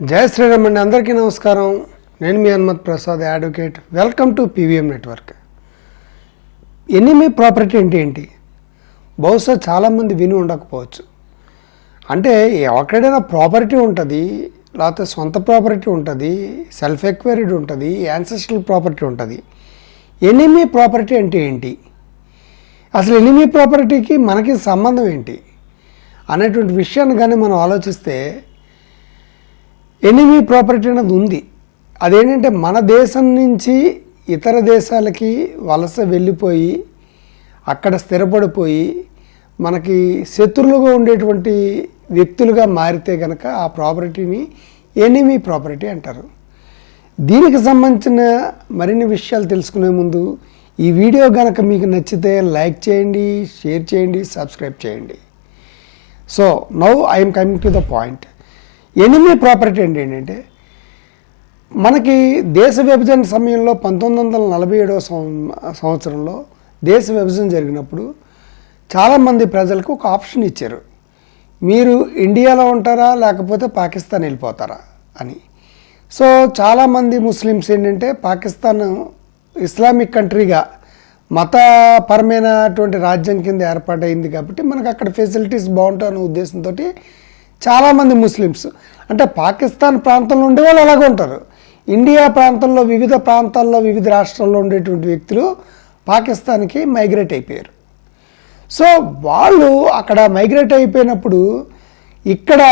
జయ శ్రీరామ్ అండి అందరికీ నమస్కారం. నేను మీ Hanumath Prasad advocate welcome to PVM network enemy property అంటే ఏంటి? బహుశా చాలామంది విని ఉండకపోవచ్చు. అంటే ఎక్కడైనా ప్రాపర్టీ ఉంటుంది లేకపోతే సొంత ప్రాపర్టీ ఉంటుంది సెల్ఫ్ ఎక్వైరీడ్ ఉంటుంది యాన్సెస్ట్రల్ ప్రాపర్టీ ఉంటుంది. ఎనిమి ప్రాపర్టీ అంటే ఏంటి? అసలు ఎనిమి ప్రాపర్టీకి మనకి సంబంధం ఏంటి? అనేటువంటి విషయాన్ని కానీ మనం ఆలోచిస్తే ఎనిమీ ప్రాపర్టీ అనేది ఉంది. అదేంటంటే మన దేశం నుంచి ఇతర దేశాలకి వలస వెళ్ళిపోయి అక్కడ స్థిరపడిపోయి మనకి శత్రులుగా ఉండేటువంటి వ్యక్తులుగా మారితే కనుక ఆ ప్రాపర్టీని ఎనిమీ ప్రాపర్టీ అంటారు. దీనికి సంబంధించిన మరిన్ని విషయాలు తెలుసుకునే ముందు ఈ వీడియో కనుక మీకు నచ్చితే లైక్ చేయండి షేర్ చేయండి సబ్స్క్రైబ్ చేయండి. So now I'm coming to the point enemy property అంటే ఏంటంటే మనకి దేశ విభజన సమయంలో పంతొమ్మిది వందల నలభై ఏడవ సంవత్సరంలో దేశ విభజన జరిగినప్పుడు చాలామంది ప్రజలకు ఒక ఆప్షన్ ఇచ్చారు. మీరు ఇండియాలో ఉంటారా లేకపోతే పాకిస్తాన్ వెళ్ళిపోతారా అని. సో చాలామంది ముస్లిమ్స్ ఏంటంటే పాకిస్తాన్ ఇస్లామిక్ కంట్రీగా మతపరమైనటువంటి రాజ్యం కింద ఏర్పాటైంది కాబట్టి మనకు అక్కడ ఫెసిలిటీస్ బాగుంటాయనే ఉద్దేశంతో చాలామంది ముస్లిమ్స్. అంటే పాకిస్తాన్ ప్రాంతంలో ఉండే వాళ్ళు అలాగే ఉంటారు. ఇండియా ప్రాంతంలో వివిధ ప్రాంతాల్లో వివిధ రాష్ట్రాల్లో ఉండేటువంటి వ్యక్తులు పాకిస్తాన్కి మైగ్రేట్ అయిపోయారు. సో వాళ్ళు అక్కడ మైగ్రేట్ అయిపోయినప్పుడు ఇక్కడ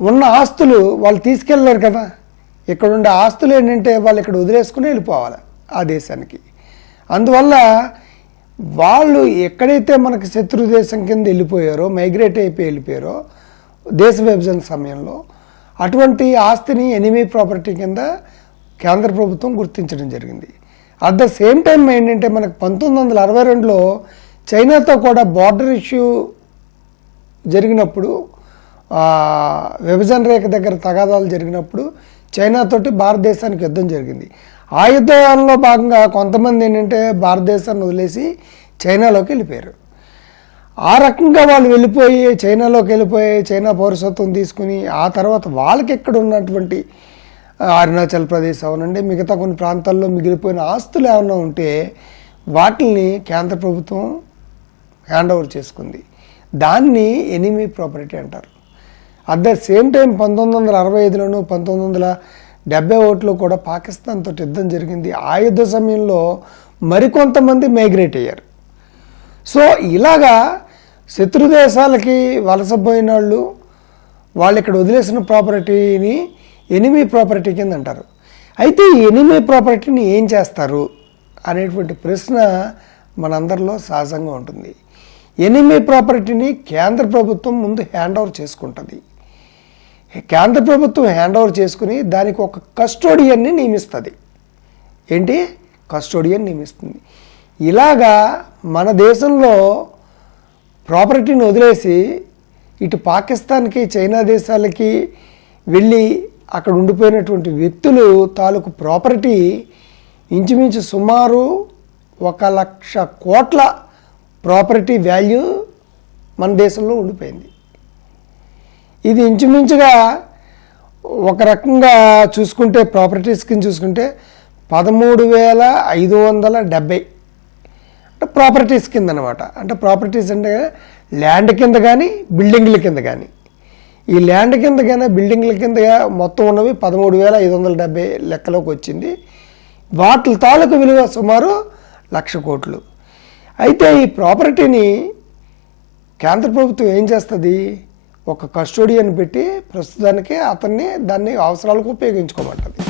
ఉన్న ఆస్తులు వాళ్ళు తీసుకెళ్ళలేరు కదా. ఇక్కడ ఉండే ఆస్తులు ఏంటంటే వాళ్ళు ఇక్కడ వదిలేసుకుని వెళ్ళిపోవాలి ఆ దేశానికి. అందువల్ల వాళ్ళు ఎక్కడైతే మనకి శత్రు దేశం కింద వెళ్ళిపోయారో మైగ్రేట్ అయిపోయి వెళ్ళిపోయారో దేశ విభజన సమయంలో అటువంటి ఆస్తిని ఎనిమీ ప్రాపర్టీ కింద కేంద్ర ప్రభుత్వం గుర్తించడం జరిగింది. అట్ ద సేమ్ టైం ఏంటంటే మనకు పంతొమ్మిది వందల అరవై రెండులో చైనాతో కూడా బార్డర్ ఇష్యూ జరిగినప్పుడు విభజన రేఖ దగ్గర తగాదాలు జరిగినప్పుడు చైనాతోటి భారతదేశానికి యుద్ధం జరిగింది. ఆ యుద్ధంలో భాగంగా కొంతమంది ఏంటంటే భారతదేశాన్ని వదిలేసి చైనాలోకి వెళ్ళిపోయారు. ఆ రకంగా వాళ్ళు వెళ్ళిపోయి చైనాలోకి వెళ్ళిపోయి చైనా పౌరసత్వం తీసుకుని ఆ తర్వాత వాళ్ళకి ఎక్కడ ఉన్నటువంటి అరుణాచల్ ప్రదేశ్ అవనండి మిగతా కొన్ని ప్రాంతాల్లో మిగిలిపోయిన ఆస్తులు ఏమైనా ఉంటే వాటిని కేంద్ర ప్రభుత్వం హ్యాండ్ ఓవర్ చేసుకుంది. దాన్ని ఎనిమీ ప్రాపర్టీ అంటారు. అట్ ద సేమ్ టైం పంతొమ్మిది వందల అరవై ఐదులోను పంతొమ్మిది వందల డెబ్బై ఒకటిలో కూడా పాకిస్తాన్ తోటి యుద్ధం జరిగింది. ఆ యుద్ధ సమయంలో మరికొంతమంది మైగ్రేట్ అయ్యారు. సో ఇలాగా శత్రు దేశాలకి వలసపోయిన వాళ్ళు వాళ్ళు ఇక్కడ వదిలేసిన ప్రాపర్టీని ఎనిమీ ప్రాపర్టీ కింద అంటారు అయితే ఈ ఎనిమీ ప్రాపర్టీని ఏం చేస్తారు అనేటువంటి ప్రశ్న మనందరిలో సహజంగా ఉంటుంది. ఎనిమీ ప్రాపర్టీని కేంద్ర ప్రభుత్వం ముందు హ్యాండ్ ఓవర్ చేసుకుంటుంది. కేంద్ర ప్రభుత్వం హ్యాండ్ ఓవర్ చేసుకుని దానికి ఒక కస్టోడియన్ని నియమిస్తుంది. ఏంటి? కస్టోడియన్ నియమిస్తుంది. ఇలాగా మన దేశంలో ప్రాపర్టీని వదిలేసి ఇటు పాకిస్తాన్కి చైనా దేశాలకి వెళ్ళి అక్కడ ఉండిపోయినటువంటి వ్యక్తులు తాలూకు ప్రాపర్టీ ఇంచుమించు సుమారు ఒక లక్ష కోట్ల ప్రాపర్టీ వాల్యూ మన దేశంలో ఉండిపోయింది. ఇది ఇంచుమించుగా ఒక రకంగా చూసుకుంటే ప్రాపర్టీస్ కింద చూసుకుంటే పదమూడు వేల ఐదు వందల డెబ్బై అంటే ప్రాపర్టీస్ కింద అనమాట అంటే ప్రాపర్టీస్ అంటే ల్యాండ్ కింద కానీ బిల్డింగ్ల కింద కానీ ఈ ల్యాండ్ కింద కానీ బిల్డింగ్ల కింద మొత్తం ఉన్నవి పదమూడు వేల ఐదు వందల డెబ్బై లెక్కలోకి వచ్చింది. వాటి తాలూకు విలువ సుమారు లక్ష కోట్లు. అయితే ఈ ప్రాపర్టీని కేంద్ర ప్రభుత్వం ఏం చేస్తుంది? ఒక కస్టోడియన్ పెట్టి ప్రస్తుతానికి అతన్ని దాన్ని అవసరాలకు ఉపయోగించుకోమంటుంది.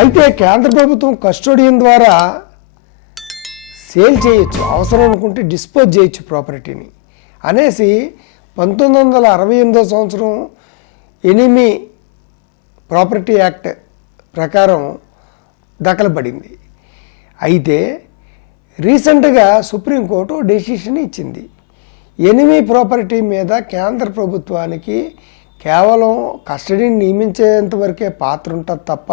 అయితే కేంద్ర ప్రభుత్వం కస్టోడియన్ ద్వారా సేల్ చేయొచ్చు అవసరం అనుకుంటే డిస్పోజ్ చేయొచ్చు ప్రాపర్టీని. అనేసి పంతొమ్మిది వందల అరవై ఎనిమిదో సంవత్సరం ఎనిమి ప్రాపర్టీ యాక్ట్ ప్రకారం దఖలుపడింది. అయితే రీసెంట్గా సుప్రీంకోర్టు డెసిషన్ ఇచ్చింది. ఎనిమి ప్రాపర్టీ మీద కేంద్ర ప్రభుత్వానికి కేవలం కస్టడీని నియమించేంత వరకే పాత్ర ఉంటుంది తప్ప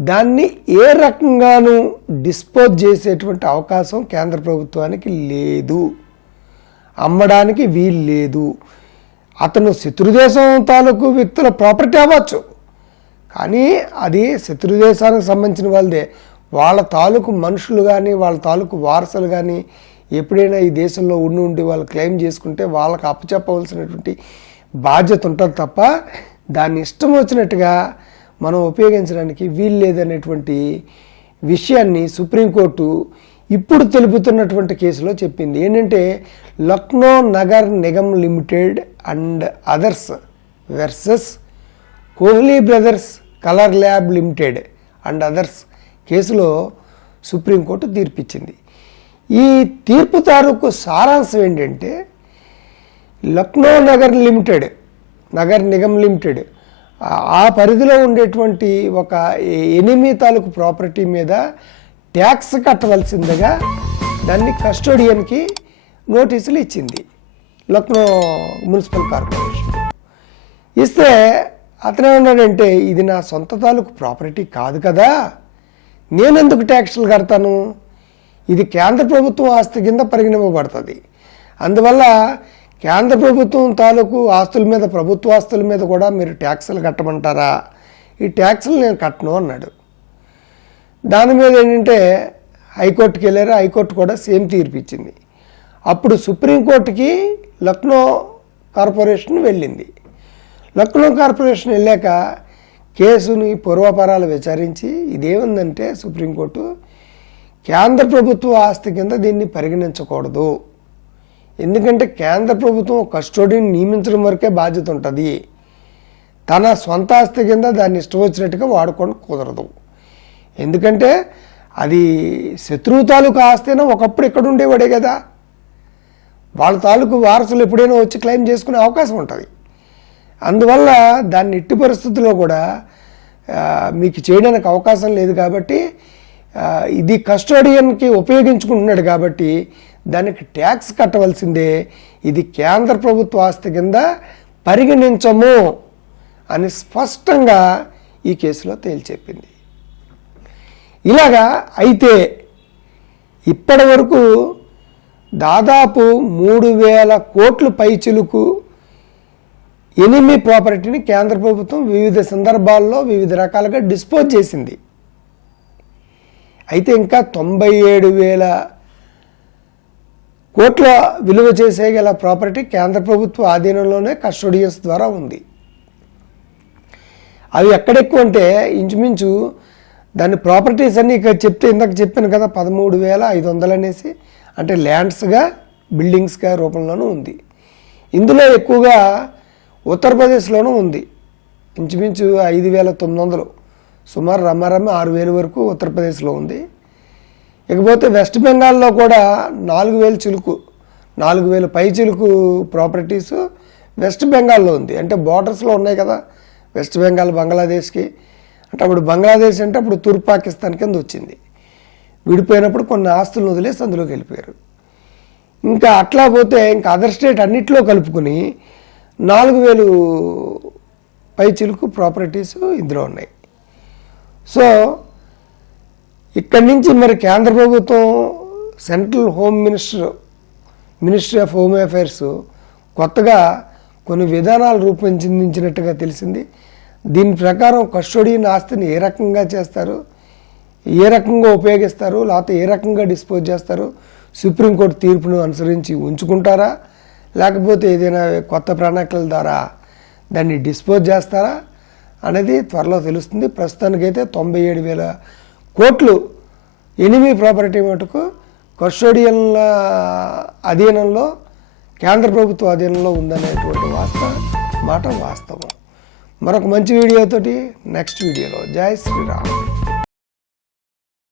దాన్ని ఏ రకంగానూ డిస్పోజ్ చేసేటువంటి అవకాశం కేంద్ర ప్రభుత్వానికి లేదు. అమ్మడానికి వీలు లేదు. అతను శత్రుదేశం తాలూకు వ్యక్తుల ప్రాపర్టీ అవ్వచ్చు. కానీ అది శత్రుదేశానికి సంబంధించిన వాళ్ళదే. వాళ్ళ తాలూకు మనుషులు కానీ వాళ్ళ తాలూకు వారసులు కానీ ఎప్పుడైనా ఈ దేశంలో ఉండి ఉండి వాళ్ళు క్లెయిమ్ చేసుకుంటే వాళ్ళకి అప్పచెప్పవలసినటువంటి బాధ్యత ఉంటుంది తప్ప దాన్ని ఇష్టం వచ్చినట్టుగా మనం ఉపయోగించడానికి వీలు లేదనేటువంటి విషయాన్ని సుప్రీంకోర్టు ఇప్పుడు తెలుపుతున్నటువంటి కేసులో చెప్పింది. ఏంటంటే Lucknow Nagar Nigam limited and others versus Kohli brothers colour lab limited and others కేసులో సుప్రీంకోర్టు తీర్పిచ్చింది. ఈ తీర్పు తాలూకు సారాంశం ఏంటంటే లక్నో నగర్ లిమిటెడ్ నగర్ నిగమ్ లిమిటెడ్ ఆ- పరిధిలో ఉండేటువంటి ఒక ఎనిమి తాలూకు ప్రాపర్టీ మీద ట్యాక్స్ కట్టవలసిందిగా దాన్ని కస్టోడియన్కి నోటీసులు ఇచ్చింది లక్నో మున్సిపల్ కార్పొరేషన్. ఇస్తే అతనేమన్నాడంటే ఇది నా సొంత తాలూకు ప్రాపర్టీ కాదు కదా నేనెందుకు ట్యాక్స్లు కడతాను? ఇది కేంద్ర ప్రభుత్వం ఆస్తి కింద పరిగణింపబడుతుంది. అందువల్ల కేంద్ర ప్రభుత్వం తాలూకు ఆస్తుల మీద ప్రభుత్వ ఆస్తుల మీద కూడా మీరు ట్యాక్సులు కట్టమంటారా? ఈ ట్యాక్సులు నేను కట్టను అన్నాడు. దాని మీద ఏంటంటే హైకోర్టుకి వెళ్ళారు. హైకోర్టు కూడా సేమ్ తీర్పు ఇచ్చింది. అప్పుడు సుప్రీంకోర్టుకి లక్నో కార్పొరేషన్ వెళ్ళింది. లక్నో కార్పొరేషన్ వెళ్ళాక కేసుని పూర్వపరాలు విచారించి ఇదేముందంటే సుప్రీంకోర్టు కేంద్ర ప్రభుత్వ ఆస్తి కింద దీన్ని పరిగణించకూడదు. ఎందుకంటే కేంద్ర ప్రభుత్వం కస్టోడియన్ నియమించడం వరకే బాధ్యత ఉంటుంది. తన సొంత ఆస్తి కింద దాన్ని ఇష్టం వచ్చినట్టుగా వాడుకోవడం కుదరదు. ఎందుకంటే అది శత్రువు తాలూకు ఆస్తేనా ఒకప్పుడు ఇక్కడ ఉండేవాడే కదా. వాళ్ళ తాలూకు వారసులు ఎప్పుడైనా వచ్చి క్లెయిమ్ చేసుకునే అవకాశం ఉంటుంది. అందువల్ల దాన్ని ఎట్టి పరిస్థితుల్లో కూడా మీకు చేయడానికి అవకాశం లేదు కాబట్టి ఇది కస్టోడియన్కి ఉపయోగించుకుంటున్నాడు కాబట్టి దానికి ట్యాక్స్ కట్టవలసిందే. ఇది కేంద్ర ప్రభుత్వ ఆస్తి కింద పరిగణించము అని స్పష్టంగా ఈ కేసులో తేల్చెప్పింది. ఇలాగా అయితే ఇప్పటి వరకు దాదాపు మూడు వేల కోట్ల పైచిలుకు ఎనిమి ప్రాపర్టీని కేంద్ర ప్రభుత్వం వివిధ సందర్భాల్లో వివిధ రకాలుగా డిస్పోజ్ చేసింది. అయితే ఇంకా తొంభై ఏడు వేల కోట్ల విలువ చేసే గల ప్రాపర్టీ కేంద్ర ప్రభుత్వ ఆధీనంలోనే కస్టోడియన్స్ ద్వారా ఉంది. అవి ఎక్కడెక్కువ అంటే ఇంచుమించు దాని ప్రాపర్టీస్ అన్ని ఇక్కడ చెప్తే ఇందాక చెప్పాను కదా పదమూడు వేల ఐదు వందలు అనేసి అంటే ల్యాండ్స్గా బిల్డింగ్స్గా రూపంలోనూ ఉంది. ఇందులో ఎక్కువగా ఉత్తరప్రదేశ్లోనూ ఉంది. ఇంచుమించు ఐదు వేల తొమ్మిది వందలు. సుమారు రమ్మారమ్మ ఆరు వేలు వరకు ఉత్తరప్రదేశ్లో ఉంది. ఇకపోతే వెస్ట్ బెంగాల్లో కూడా నాలుగు వేలు చిలుకు నాలుగు వేలు పై చిలుకు ప్రాపర్టీస్ వెస్ట్ బెంగాల్లో ఉంది. అంటే బార్డర్స్లో ఉన్నాయి కదా వెస్ట్ బెంగాల్ బంగ్లాదేశ్కి. అంటే అప్పుడు బంగ్లాదేశ్ అంటే అప్పుడు తూర్పు పాకిస్తాన్ కింద వచ్చింది. విడిపోయినప్పుడు కొన్ని ఆస్తులను వదిలేసి అందులోకి వెళ్ళిపోయారు. ఇంకా అట్లా పోతే ఇంకా అదర్ స్టేట్ అన్నిట్లో కలుపుకొని నాలుగు వేలు పై చిలుకు ప్రాపర్టీస్ ఇందులో ఉన్నాయి. సో ఇక్కడి నుంచి మరి కేంద్ర ప్రభుత్వం central home minister ministry of home affairs కొత్తగా కొన్ని విధానాలు రూపొందించినట్టుగా తెలిసింది. దీని ప్రకారం కస్టోడియన్ ఆస్తిని ఏ రకంగా చేస్తారు ఏ రకంగా ఉపయోగిస్తారు లేకపోతే ఏ రకంగా డిస్పోజ్ చేస్తారు సుప్రీంకోర్టు తీర్పును అనుసరించి ఉంచుకుంటారా లేకపోతే ఏదైనా కొత్త ప్రణాళికల ద్వారా దాన్ని డిస్పోజ్ చేస్తారా అనేది త్వరలో తెలుస్తుంది. ప్రస్తుతానికైతే తొంభై ఏడు వేల కోట్లు ఎనిమీ ప్రాపర్టీ మటుకు కస్టోడియన్ల అధీనంలో కేంద్ర ప్రభుత్వ అధీనంలో ఉందనేటువంటి వార్త మాట వాస్తవం. మరొక మంచి వీడియోతోటి నెక్స్ట్ వీడియోలో. జై శ్రీరామ్.